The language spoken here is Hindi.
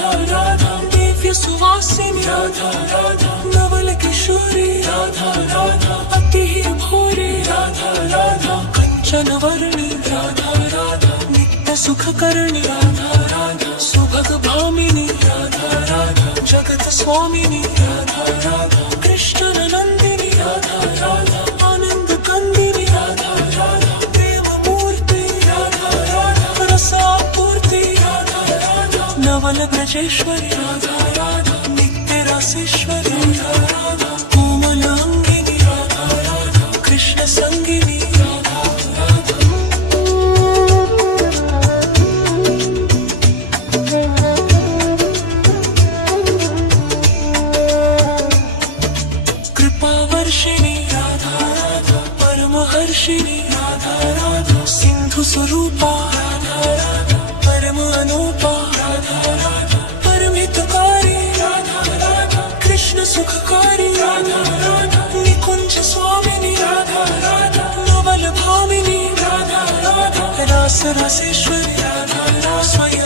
राधा राधा दिव्य सुवासिनी राधा राधा नवल किशोरी राधा राधा अति भोरे राधा राधा कंचन वर्णी राधा राधा नित्य सुख करणी राधा राधा सुभग भामिनी राधा राधा जगत स्वामिनी राधा राधा कृष्ण नंदिनी राधा राधा आनंद कंदिनी राधा राधा प्रेम मूर्ति राधा राधा रसापूर्ति राधा राधा नवल ब्रजेश्वरी राधा राधा नित्य रसेश्वरी राधा राधा कोमल अंगिनी राधा राधा कृष्ण संगिनी राधा राधा कृपावर्षिणी राधा राधा परमहर्षिणी राधा राधा सिंधु स्वरूपा राधा राधा परम अनूपा राधा राधा परमितकारी राधा राधा कृष्ण सुखकारी राधा राधा निकुंज स्वामिनी राधा राधा नवल भामिनी राधा राधा रास रसेश्वरी राधा राधा स्वयं